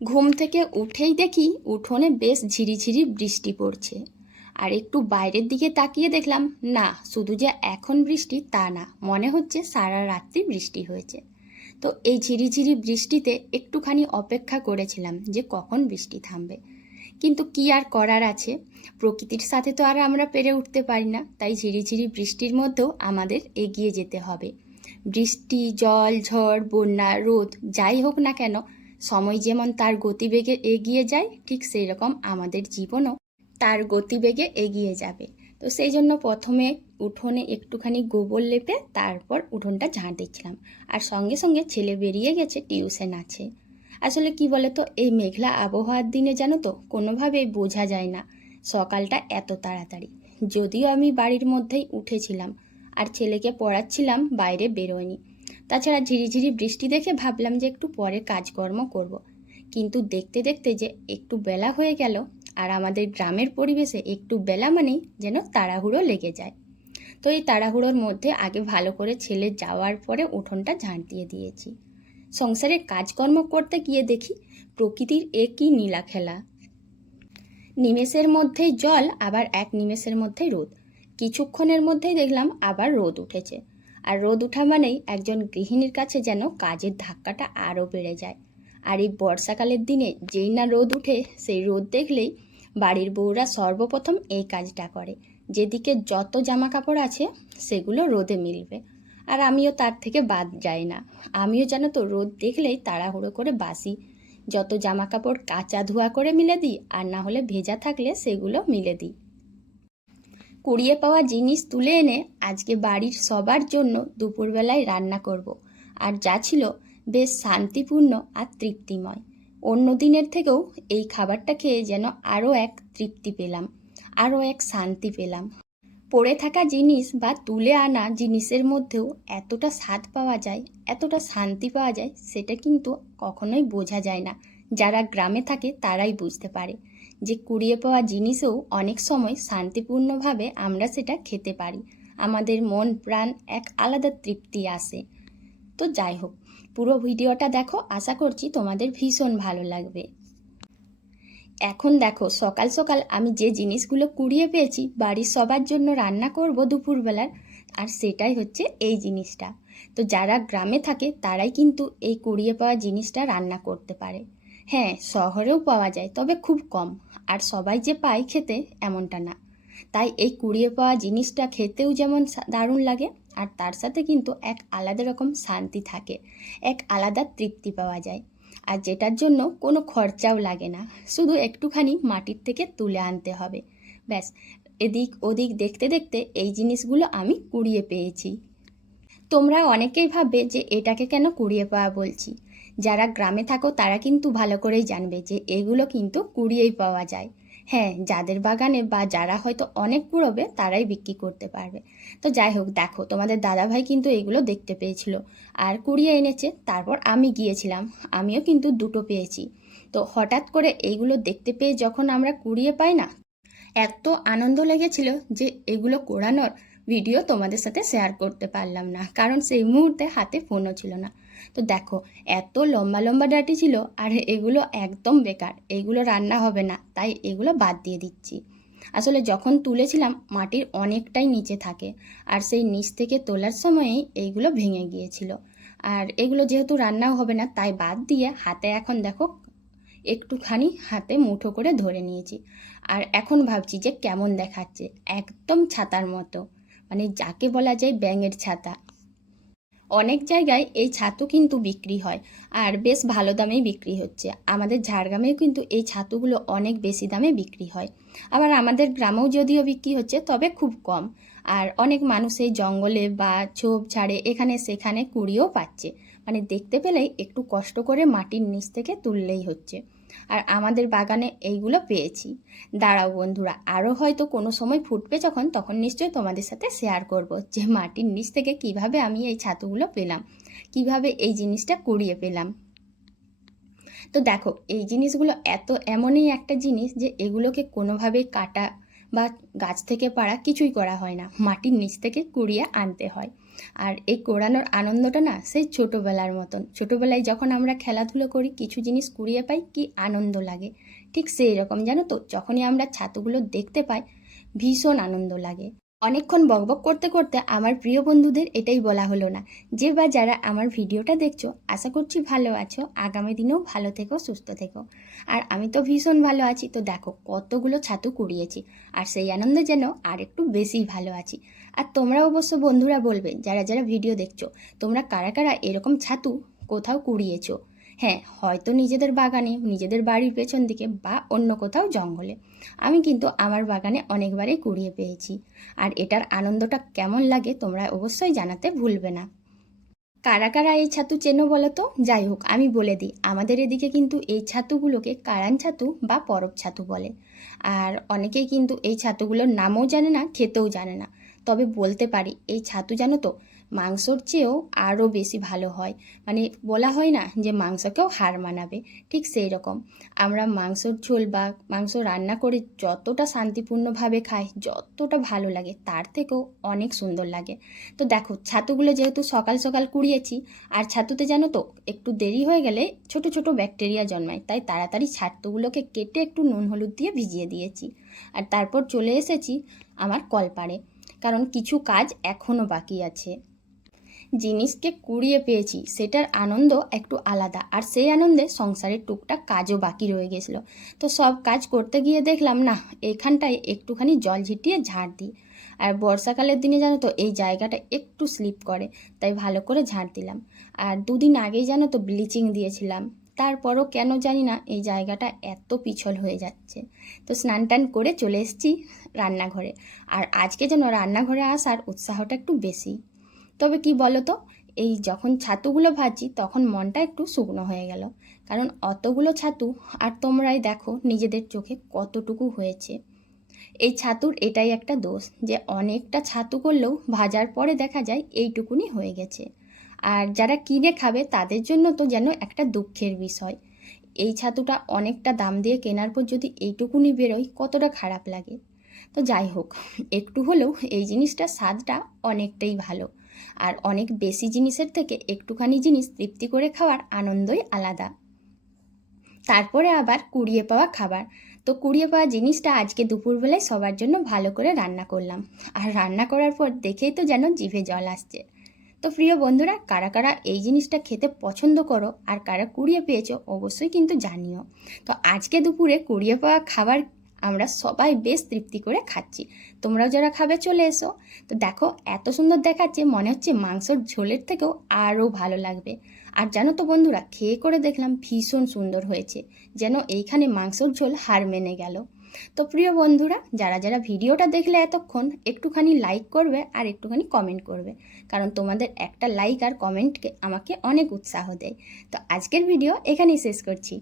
ঘুম থেকে উঠেই দেখি উঠোনে বেশ ঝিরিঝিরি বৃষ্টি পড়ছে। আর একটু বাইরের দিকে তাকিয়ে দেখলাম, না শুধু যে এখন বৃষ্টি তা না, মনে হচ্ছে সারা রাত্রি বৃষ্টি হয়েছে। তো এই ঝিরিঝিরি বৃষ্টিতে একটুখানি অপেক্ষা করেছিলাম যে কখন বৃষ্টি থামবে। কিন্তু কি আর করার আছে, প্রকৃতির সাথে তো আর আমরা পেরে উঠতে পারি না, তাই ঝিরিঝিরি বৃষ্টির মধ্যেও আমাদের এগিয়ে যেতে হবে। বৃষ্টি, জল, ঝড়, বন্যা, রোদ যাই হোক না কেন, সময় যেমন তার গতিবেগে এগিয়ে যায়, ঠিক সেই রকম আমাদের জীবনও তার গতিবেগে এগিয়ে যাবে। তো সেই জন্য প্রথমে উঠোনে একটুখানি গোবর লেপে তারপর উঠোনটা ঝাঁট দিচ্ছিলাম। আর সঙ্গে সঙ্গে ছেলে বেরিয়ে গেছে, টিউশন আছে। আসলে কি বলে তো, এই মেঘলা আবহাওয়ার দিনে জানো তো কোনোভাবেই বোঝা যায় না সকালটা এত তাড়াতাড়ি। যদিও আমি বাড়ির মধ্যেই উঠেছিলাম আর ছেলেকে পড়াচ্ছিলাম, বাইরে বেরোয়নি। তাছাড়া ঝিরিঝিরি বৃষ্টি দেখে ভাবলাম যে একটু পরে কাজকর্ম করব। কিন্তু দেখতে দেখতে যে একটু বেলা হয়ে গেল, আর আমাদের গ্রামের পরিবেশে একটু বেলা মানেই যেন তাড়াহুড়ো লেগে যায়। তো এই তাড়াহুড়োর মধ্যে আগে ভালো করে ছেলে যাওয়ার পরে উঠোনটা ঝাঁট দিয়ে দিয়েছি। সংসারের কাজকর্ম করতে গিয়ে দেখি প্রকৃতির একই নীলা খেলা। নিমেষের মধ্যেই জল, আবার এক নিমেষের মধ্যেই রোদ। কিছুক্ষণের মধ্যেই দেখলাম আবার রোদ উঠেছে। আর রোদ ওঠা মানেই একজন গৃহিণীর কাছে যেন কাজের ধাক্কাটা আরও বেড়ে যায়। আর এই বর্ষাকালের দিনে যেই না রোদ উঠে, সেই রোদ দেখলেই বাড়ির বউরা সর্বপ্রথম এই কাজটা করে, যেদিকে যত জামা কাপড় আছে সেগুলো রোদে মিলবে। আর আমিও তার থেকে বাদ যাই না। আমিও জানো তো রোদ দেখলেই তাড়াহুড়ো করে বাসি যত জামা কাপড় কাচা ধোয়া করে মিলে দিই, আর না হলে ভেজা থাকলে সেগুলো মিলে দিই। কুড়িয়ে পাওয়া জিনিস তুলে এনে আজকে বাড়ির সবার জন্য দুপুরবেলায় রান্না করব। আর যা ছিল বেশ শান্তিপূর্ণ আর তৃপ্তিময়। অন্য দিনের থেকেও এই খাবারটা খেয়ে যেন আরও এক তৃপ্তি পেলাম, আরও এক শান্তি পেলাম। পড়ে থাকা জিনিস বা তুলে আনা জিনিসের মধ্যেও এতটা স্বাদ পাওয়া যায়, এতটা শান্তি পাওয়া যায়, সেটা কিন্তু কখনোই বোঝা যায় না। যারা গ্রামে থাকে তারাই বুঝতে পারে যে কুড়িয়ে পাওয়া জিনিসেও অনেক সময় শান্তিপূর্ণভাবে আমরা সেটা খেতে পারি। আমাদের মন প্রাণ এক আলাদা তৃপ্তি আসে। তো যাই হোক, পুরো ভিডিওটা দেখো, আশা করছি তোমাদের ভীষণ ভালো লাগবে। এখন দেখো, সকাল সকাল আমি যে জিনিসগুলো কুড়িয়ে পেয়েছি বাড়ির সবার জন্য রান্না করব দুপুরবেলার, আর সেটাই হচ্ছে এই জিনিসটা। তো যারা গ্রামে থাকে তারাই কিন্তু এই কুড়িয়ে পাওয়া জিনিসটা রান্না করতে পারে। হ্যাঁ, শহরেও পাওয়া যায়, তবে খুব কম। আর সবাই যে পায় খেতে এমনটা না। তাই এই কুড়িয়ে পাওয়া জিনিসটা খেতেও যেমন দারুণ লাগে, আর তার সাথে কিন্তু এক আলাদা রকম শান্তি থাকে, এক আলাদা তৃপ্তি পাওয়া যায়। আর যেটার জন্য কোনো খরচাও লাগে না, শুধু একটুখানি মাটির থেকে তুলে আনতে হবে। ব্যাস, এদিক ওদিক দেখতে দেখতে এই জিনিসগুলো আমি কুড়িয়ে পেয়েছি। তোমরা অনেকেই ভাববে যে এটাকে কেন কুড়িয়ে পাওয়া বলছি। যারা গ্রামে থাকো তারা কিন্তু ভালো করেই জানবে যে এগুলো কিন্তু কুড়িয়েই পাওয়া যায়। হ্যাঁ, যাদের বাগানে বা যারা হয়তো অনেক কুড়োবে তারাই বিক্রি করতে পারবে। তো যাই হোক, দেখো তোমাদের দাদাভাই কিন্তু এগুলো দেখতে পেয়েছিল আর কুড়িয়ে এনেছে। তারপর আমি গিয়েছিলাম, আমিও কিন্তু দুটো পেয়েছি। তো হঠাৎ করে এইগুলো দেখতে পেয়ে যখন আমরা কুড়িয়ে পাই না, এত আনন্দ লেগেছিল যে এগুলো কোড়ানোর ভিডিও তোমাদের সাথে শেয়ার করতে পারলাম না, কারণ সেই মুহূর্তে হাতে ফোনও ছিল না। তো দেখো, এত লম্বা লম্বা ডাঁটি ছিল, আর এগুলো একদম বেকার, এগুলো রান্না হবে না, তাই এগুলো বাদ দিয়ে দিচ্ছি। আসলে যখন তুলেছিলাম মাটির অনেকটাই নিচে থাকে, আর সেই নিচ থেকে তোলার সময়েই এইগুলো ভেঙে গিয়েছিল। আর এগুলো যেহেতু রান্নাও হবে না, তাই বাদ দিয়ে হাতে এখন দেখো একটুখানি হাতে মুঠো করে ধরে নিয়েছি। আর এখন ভাবছি যে কেমন দেখাচ্ছে, একদম ছাতার মতো, মানে যাকে বলা যায় ব্যাঙের ছাতা। অনেক জায়গায় এই ছাতু কিন্তু বিক্রি হয়, আর বেশ ভালো দামেই বিক্রি হচ্ছে। আমাদের ঝাড়গ্রামেও কিন্তু এই ছাতুগুলো অনেক বেশি দামে বিক্রি হয়। আবার আমাদের গ্রামেও যদিও বিক্রি হচ্ছে, তবে খুব কম। আর অনেক মানুষ এই জঙ্গলে বা ঝোপ ঝাড়ে এখানে সেখানে কুড়িয়েও পাচ্ছে, মানে দেখতে পেলেই একটু কষ্ট করে মাটির নিচ থেকে তুললেই হচ্ছে। আর আমাদের বাগানে এইগুলো পেয়েছি। দাঁড়াও বন্ধুরা, আরও হয়তো কোনো সময় ফুটবে যখন, তখন নিশ্চয়ই তোমাদের সাথে শেয়ার করব যে মাটির নিচ থেকে কিভাবে আমি এই ছাতুগুলো পেলাম, কিভাবে এই জিনিসটা কুড়িয়ে পেলাম। তো দেখো, এই জিনিসগুলো এমনই একটা জিনিস যে এগুলোকে কোনোভাবেই কাটা বা গাছ থেকে পাড়া কিছুই করা হয় না, মাটির নিচ থেকে কুড়িয়ে আনতে হয়। আর এই কোড়ানোর আনন্দটা না সেই ছোটোবেলার মতন। ছোটোবেলায় যখন আমরা খেলাধুলো করি, কিছু জিনিস কুড়িয়ে পাই, কি আনন্দ লাগে, ঠিক সেই রকম জানো তো, যখনই আমরা ছাতুগুলো দেখতে পাই ভীষণ আনন্দ লাগে। অনেকক্ষণ বকবক করতে করতে আমার প্রিয় বন্ধুদের এটাই বলা হলো না, যে বা যারা আমার ভিডিওটা দেখছো, আশা করছি ভালো আছো, আগামী দিনেও ভালো থেকো, সুস্থ থেকো। আর আমি তো ভীষণ ভালো আছি। তো দেখো কতগুলো ছাতু কুড়িয়েছি, আর সেই আনন্দে যেন আর একটু বেশিই ভালো আছি। আর তোমরা অবশ্য বন্ধুরা বলবে, যারা যারা ভিডিও দেখছো, তোমরা কারা কারা এরকম ছাতু কোথাও কুড়িয়েছো। হ্যাঁ, হয়তো নিজেদের বাগানে, নিজেদের বাড়ির পেছন দিকে, বা অন্য কোথাও জঙ্গলে। আমি কিন্তু আমার বাগানে অনেকবারই কুড়িয়ে পেয়েছি। আর এটার আনন্দটা কেমন লাগে তোমরা অবশ্যই জানাতে ভুলবে না। কারা কারা এই ছাতু চেনো বলো তো? যাই হোক, আমি বলে দিই, আমাদের এদিকে কিন্তু এই ছাতুগুলোকে কারান ছাতু বা পরব ছাতু বলে। আর অনেকেই কিন্তু এই ছাতুগুলোর নামও জানে না, খেতেও জানে না। তবে বলতে পারি, এই ছাতু জানো তো মাংসর চেয়েও আরও বেশি ভালো হয়। মানে বলা হয় না যে মাংসকেও হার মানাবে, ঠিক সেই রকম। আমরা মাংসর ঝোল বা মাংস রান্না করে যতটা শান্তিপূর্ণভাবে খাই, যতটা ভালো লাগে, তার থেকেও অনেক সুন্দর লাগে। তো দেখো, ছাতুগুলো যেহেতু সকাল সকাল কুড়িয়েছি, আর ছাতুতে জানো তো একটু দেরি হয়ে গেলে ছোট ছোট ব্যাকটেরিয়া জন্মায়, তাই তাড়াতাড়ি ছাতুগুলোকে কেটে একটু নুন হলুদ দিয়ে ভিজিয়ে দিয়েছি। আর তারপর চলে এসেছি আমার কলপাড়ে, কারণ কিছু কাজ এখনও বাকি আছে। জিনিসকে কুড়িয়ে পেয়েছি, সেটার আনন্দ একটু আলাদা, আর সেই আনন্দে সংসারের টুকটাক কাজও বাকি রয়ে গেছিলো। তো সব কাজ করতে গিয়ে দেখলাম না, এইখানটায় একটুখানি জল ঝিটিয়ে ঝাড় দিই। আর বর্ষাকালের দিনে জানো তো এই জায়গাটা একটু স্লিপ করে, তাই ভালো করে ঝাড় দিলাম। আর দুদিন আগেই জানো তো ব্লিচিং দিয়েছিলাম, তারপরও কেন জানি না এই জায়গাটা এত পিছল হয়ে যাচ্ছে। তো স্নান টান করে চলে এসেছি রান্নাঘরে। আর আজকে যেন রান্নাঘরে আসার উৎসাহটা একটু বেশি। তবে কি বলো তো, এই যখন ছাতুগুলো ভাজছি তখন মনটা একটু শুকনো হয়ে গেল, কারণ অতগুলো ছাতু, আর তোমরাই দেখো নিজেদের চোখে কতটুকু হয়েছে। এই ছাতুর এটাই একটা দোষ, যে অনেকটা ছাতু করলেও ভাজার পরে দেখা যায় এইটুকুনি হয়ে গেছে। আর যারা কিনে খাবে তাদের জন্য তো যেন একটা দুঃখের বিষয়। এই ছাতুটা অনেকটা দাম দিয়ে কেনার পর যদি এইটুকুনি বেরোয়, কতটা খারাপ লাগে। তো যাই হোক, একটু হলেও এই জিনিসটার স্বাদটা অনেকটাই ভালো। আর অনেক বেশি জিনিসের থেকে একটুখানি জিনিস তৃপ্তি করে খাওয়ার আনন্দই আলাদা। তারপরে আবার কুড়িয়ে পাওয়া খাবার। তো কুড়িয়ে পাওয়া জিনিসটা আজকে দুপুরবেলায় সবার জন্য ভালো করে রান্না করলাম। আর রান্না করার পর দেখেই তো যেন জিভে জল আসছে। তো প্রিয় বন্ধুরা, কারা কারা এই জিনিসটা খেতে পছন্দ করো আর কারা কুড়িয়ে পেয়েছো, অবশ্যই কিন্তু জানিও। তো আজকে দুপুরে কুড়িয়ে পাওয়া খাবার আমরা সবাই বেশ তৃপ্তি করে খাচ্ছি। তোমরাও যারা খাবে চলে এসো। তো দেখো, এত সুন্দর দেখাচ্ছে, মনে হচ্ছে মাংসর ঝোলের থেকেও আরও ভালো লাগবে। আর জানো তো বন্ধুরা, খেয়ে করে দেখলাম ভীষণ সুন্দর হয়েছে, যেন এইখানে মাংসর ঝোল হার মেনে গেল। তো প্রিয় বন্ধুরা, যারা যারা ভিডিওটা দেখলে এতক্ষণ, একটুখানি লাইক করবে আর একটুখানি কমেন্ট করবে, কারণ তোমাদের একটা লাইক আর কমেন্টকে আমাকে অনেক উৎসাহ দেয়। তো আজকের ভিডিও এখানেই শেষ করছি।